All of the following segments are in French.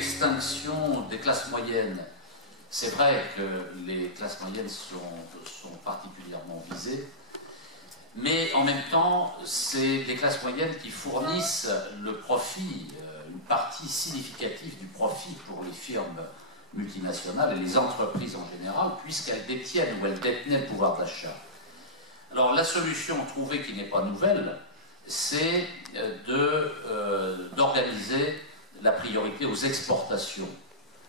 l'extinction des classes moyennes, c'est vrai que les classes moyennes sont particulièrement visées, mais en même temps, c'est les classes moyennes qui fournissent le profit, une partie significative du profit pour les firmes multinationales et les entreprises en général, puisqu'elles détiennent ou elles détenaient le pouvoir d'achat. Alors la solution trouvée, qui n'est pas nouvelle, c'est d'organiser la priorité aux exportations.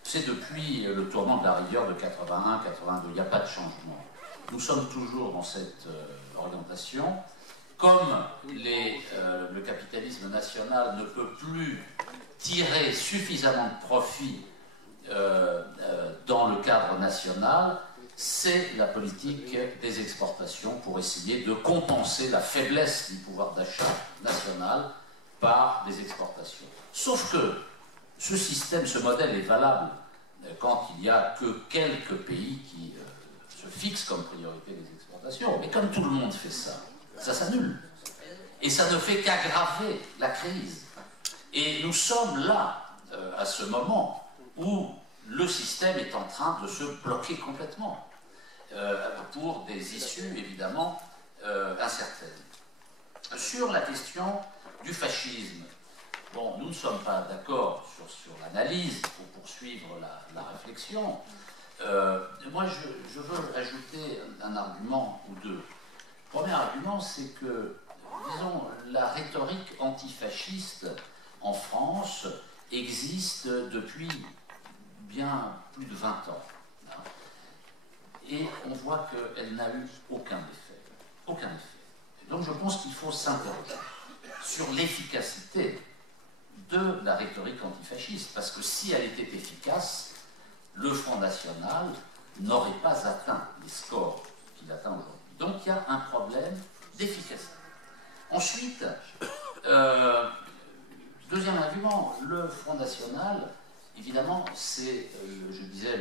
C'est depuis le tournant de la rivière de 81-82, il n'y a pas de changement. Nous sommes toujours dans cette orientation. Comme le capitalisme national ne peut plus tirer suffisamment de profit dans le cadre national, c'est la politique des exportations pour essayer de compenser la faiblesse du pouvoir d'achat national par des exportations. Sauf que ce système, ce modèle est valable quand il n'y a que quelques pays qui se fixent comme priorité les exportations. Mais comme tout le monde fait ça, ça s'annule. Et ça ne fait qu'aggraver la crise. Et nous sommes là, à ce moment, où le système est en train de se bloquer complètement, pour des issues, évidemment, incertaines. Sur la question du fascisme, bon, nous ne sommes pas d'accord sur l'analyse, il faut poursuivre la réflexion. Moi, je veux ajouter un argument ou deux. Le premier argument, c'est que, disons, la rhétorique antifasciste en France existe depuis bien plus de 20 ans. Et on voit qu'elle n'a eu aucun effet. Aucun effet. Donc je pense qu'il faut s'interroger sur l'efficacité de la rhétorique antifasciste. Parce que si elle était efficace, le Front National n'aurait pas atteint les scores qu'il atteint aujourd'hui. Donc il y a un problème d'efficacité. Ensuite, deuxième argument, le Front National, évidemment, c'est, je disais,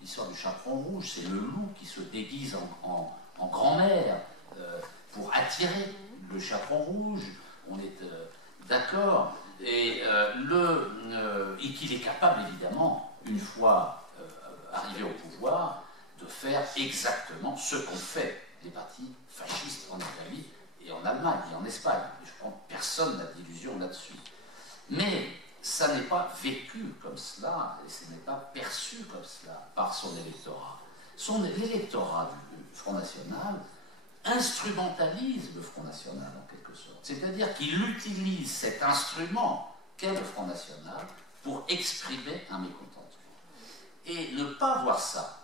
l'histoire du chaperon rouge, c'est le loup qui se déguise en grand-mère pour attirer le chaperon rouge. On est d'accord. Et qu'il est capable, évidemment, une fois arrivé au pouvoir, de faire exactement ce qu'ont fait les partis fascistes en Italie et en Allemagne et en Espagne. Je pense que personne n'a d'illusion là-dessus. Mais ça n'est pas vécu comme cela, et ce n'est pas perçu comme cela par son électorat. L'électorat du Front National instrumentalise le Front National en quelque sorte. C'est-à-dire qu'il utilise cet instrument qu'est le Front National pour exprimer un mécontentement. Et ne pas voir ça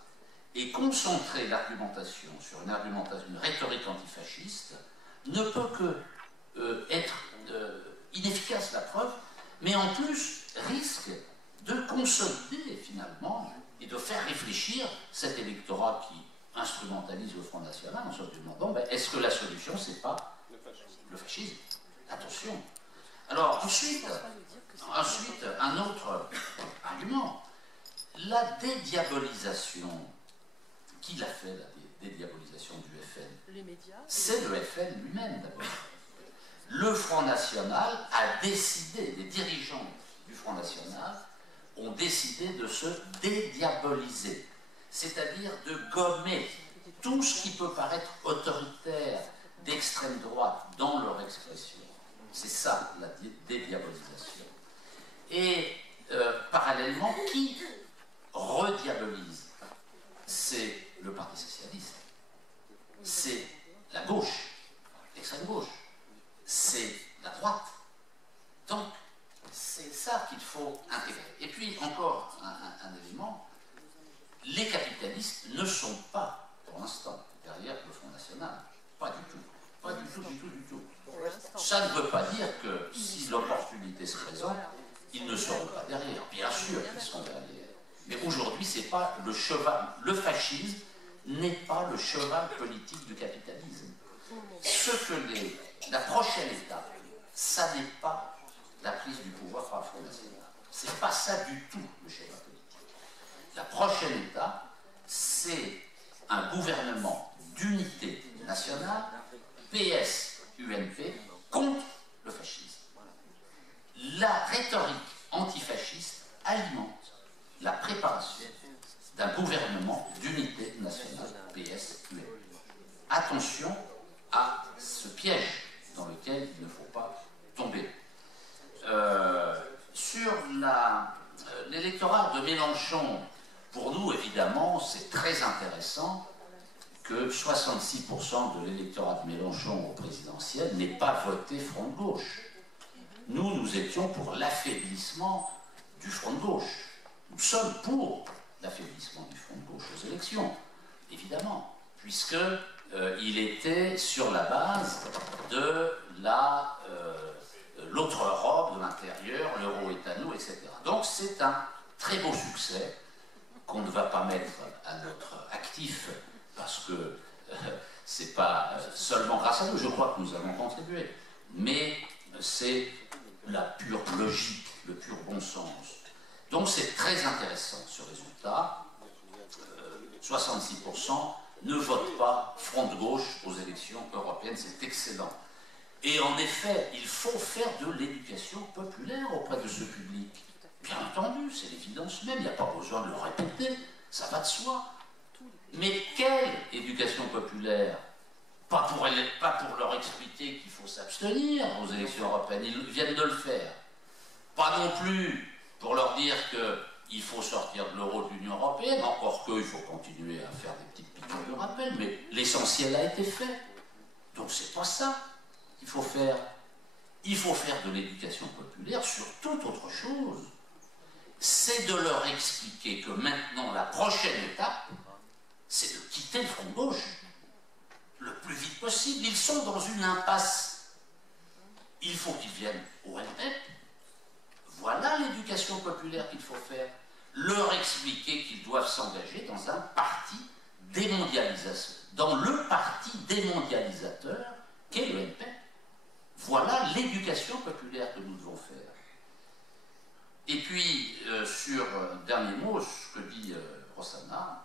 et concentrer l'argumentation sur une rhétorique antifasciste ne peut que être inefficace, la preuve, mais en plus risque de consolider finalement et de faire réfléchir cet électorat qui instrumentalise le Front National en se demandant est-ce que la solution c'est pas le fascisme? Attention. Alors ensuite un autre argument, la dédiabolisation. Qui l'a fait, la dédiabolisation du FN? Les médias. C'est le FN lui-même d'abord. Le Front National a décidé, les dirigeants du Front National ont décidé de se dédiaboliser, c'est-à-dire de gommer tout ce qui peut paraître autoritaire, d'extrême droite dans leur expression. C'est ça, la dédiabolisation. Et parallèlement, qui rediabolise? C'est le Parti Socialiste, c'est la gauche, l'extrême gauche, c'est la droite. Donc, c'est ça qu'il faut intégrer. Et puis, encore un élément, les capitalistes ne sont pas, pour l'instant, derrière le Front National. Pas du tout. Pas du tout, du tout, du tout. Ça ne veut pas dire que si l'opportunité se présente, ils ne seront pas derrière. Bien sûr qu'ils sont derrière. Mais aujourd'hui, c'est pas le cheval. Le fascisme n'est pas le cheval politique du capitalisme. La prochaine étape, ça n'est pas la prise du pouvoir par le Front National. C'est pas ça du tout le schéma politique. La prochaine étape, c'est un gouvernement d'unité nationale, PS-UNP, contre le fascisme. La rhétorique antifasciste alimente la préparation d'un gouvernement d'unité nationale, PS-UMP. Attention à ce piège dans lequel il ne faut pas tomber. Sur l'électorat de Mélenchon, pour nous, évidemment, c'est très intéressant que 66% de l'électorat de Mélenchon au présidentiel n'ait pas voté Front de gauche. Nous étions pour l'affaiblissement du Front de gauche. Nous sommes pour l'affaiblissement du Front de gauche aux élections, évidemment, puisqu'il était sur la base de l'autre Europe, de l'intérieur, l'euro est à nous, etc. Donc c'est un très beau succès qu'on ne va pas mettre à notre actif, parce que c'est pas seulement grâce à nous, je crois que nous avons contribué, mais c'est la pure logique, le pur bon sens. Donc c'est très intéressant ce résultat. 66% ne votent pas Front de gauche aux élections européennes, c'est excellent. Et en effet, il faut faire de l'éducation populaire auprès de ce public. Bien entendu, c'est l'évidence même, il n'y a pas besoin de le répéter, ça va de soi. Mais quelle éducation populaire? Pas pour leur expliquer qu'il faut s'abstenir aux élections européennes, ils viennent de le faire. Pas non plus pour leur dire qu'il faut sortir de l'euro de l'Union européenne, encore qu'il faut continuer à faire des petites piqûres de rappel, mais l'essentiel a été fait. Donc c'est pas ça qu'il faut faire. Il faut faire de l'éducation populaire sur toute autre chose. C'est de leur expliquer que maintenant, la prochaine étape, c'est de quitter le Front de gauche le plus vite possible. Ils sont dans une impasse. Il faut qu'ils viennent au LPEP. Voilà l'éducation populaire qu'il faut faire. Leur expliquer qu'ils doivent s'engager dans un parti démondialisateur, dans le parti démondialisateur qu'est le LPEP. Voilà l'éducation populaire que nous devons faire. Et puis, sur un dernier mot, ce que dit Rossana,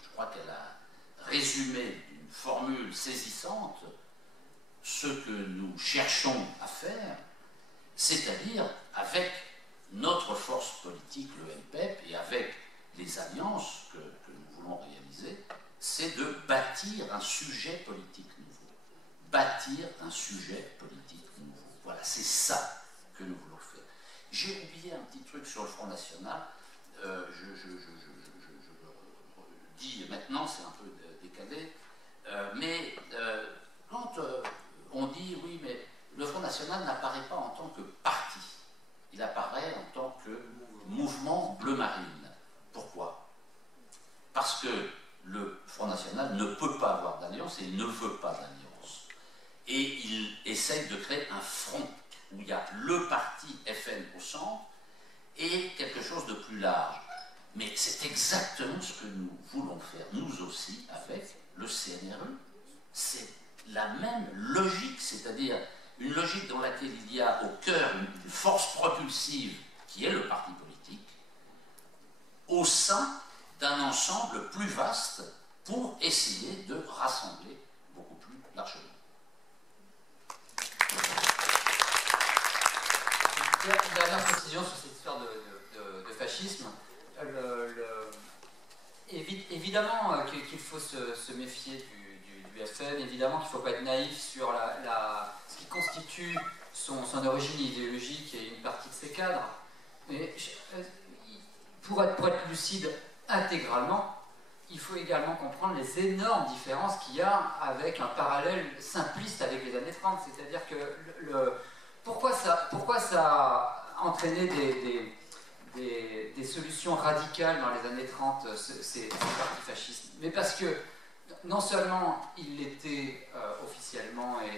je crois qu'elle a résumé d'une formule saisissante ce que nous cherchons à faire, c'est-à-dire avec notre force politique, le LPEP, et avec les alliances que nous voulons réaliser, c'est de bâtir un sujet politique nouveau. Bâtir un sujet politique nouveau. Voilà, c'est ça que nous voulons faire. J'ai oublié un petit truc sur le Front National. Je le dis maintenant, c'est un peu décalé. Mais quand on dit, oui, mais le Front National n'apparaît pas en tant que parti. Il apparaît en tant que mouvement bleu marine. Pourquoi? Parce que le Front National ne peut pas avoir d'alliance et il ne veut pas d'alliance. Et il essaye de créer un front où il y a le parti FN au centre et quelque chose de plus large. Mais c'est exactement ce que nous voulons faire, nous aussi, avec le CNRE. C'est la même logique, c'est-à-dire une logique dans laquelle il y a au cœur une force propulsive qui est le parti politique, au sein d'un ensemble plus vaste pour essayer de rassembler beaucoup plus largement. Une dernière précision sur cette histoire de fascisme. Évidemment qu'il faut se méfier du FN, évidemment qu'il ne faut pas être naïf sur ce qui constitue son origine idéologique et une partie de ses cadres. Mais pour être lucide intégralement, il faut également comprendre les énormes différences qu'il y a avec un parallèle simpliste avec les années 30. C'est-à-dire que pourquoi ça a entraîné des solutions radicales dans les années 30, ces partis fascistes? Mais parce que non seulement il l'était officiellement et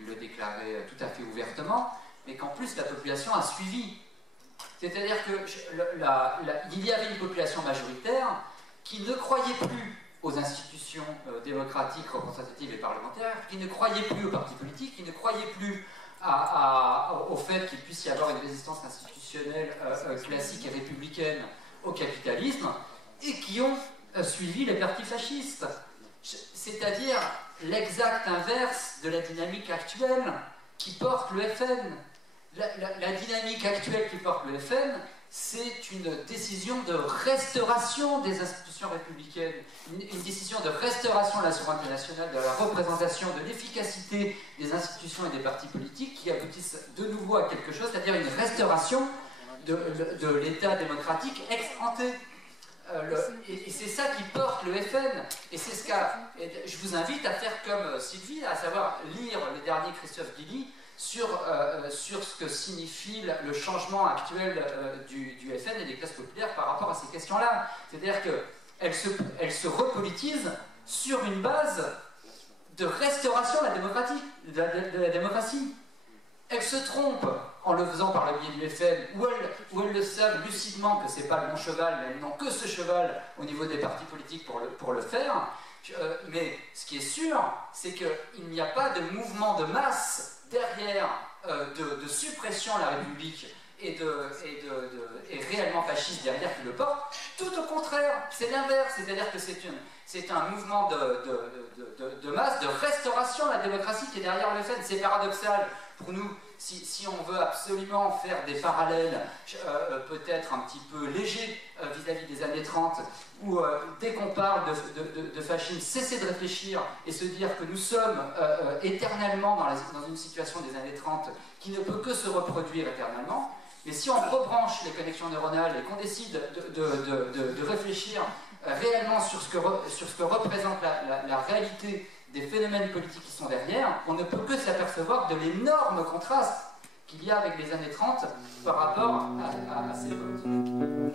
il le déclarait tout à fait ouvertement, mais qu'en plus la population a suivi. C'est-à-dire qu'il y avait une population majoritaire qui ne croyait plus aux institutions démocratiques, représentatives et parlementaires, qui ne croyait plus aux partis politiques, qui ne croyait plus au fait qu'il puisse y avoir une résistance institutionnelle classique et républicaine au capitalisme, et qui ont suivi les partis fascistes. C'est-à-dire l'exact inverse de la dynamique actuelle qui porte le FN. La dynamique actuelle qui porte le FN, c'est une décision de restauration des institutions républicaines, une décision de restauration de la souveraineté nationale, de la représentation, de l'efficacité des institutions et des partis politiques qui aboutissent de nouveau à quelque chose, c'est-à-dire une restauration de l'État démocratique ex ante. Et c'est ça qui porte le FN. Et c'est ce je vous invite à faire comme Sylvie, à savoir lire le dernier Christophe Guilly sur ce que signifie le changement actuel du FN et des classes populaires par rapport à ces questions-là. C'est-à-dire qu'elle se repolitise sur une base de restauration de la démocratie. Elle se trompe en le faisant par le biais du FN, où elles le savent lucidement que ce n'est pas le bon cheval, mais elles n'ont que ce cheval au niveau des partis politiques pour le faire. Mais ce qui est sûr, c'est qu'il n'y a pas de mouvement de masse derrière de suppression de la République et réellement fasciste derrière qui le porte. Tout au contraire, c'est l'inverse, c'est-à-dire que c'est un mouvement de masse, de restauration de la démocratie qui est derrière le FN. C'est paradoxal pour nous. Si on veut absolument faire des parallèles peut-être un petit peu légers vis-à-vis des années 30, où dès qu'on parle de fascisme, cesser de réfléchir et se dire que nous sommes éternellement dans une situation des années 30 qui ne peut que se reproduire éternellement. Mais si on rebranche les connexions neuronales et qu'on décide de réfléchir réellement sur ce que représente la réalité des phénomènes politiques qui sont derrière, on ne peut que s'apercevoir de l'énorme contraste qu'il y a avec les années 30 par rapport à ces époques.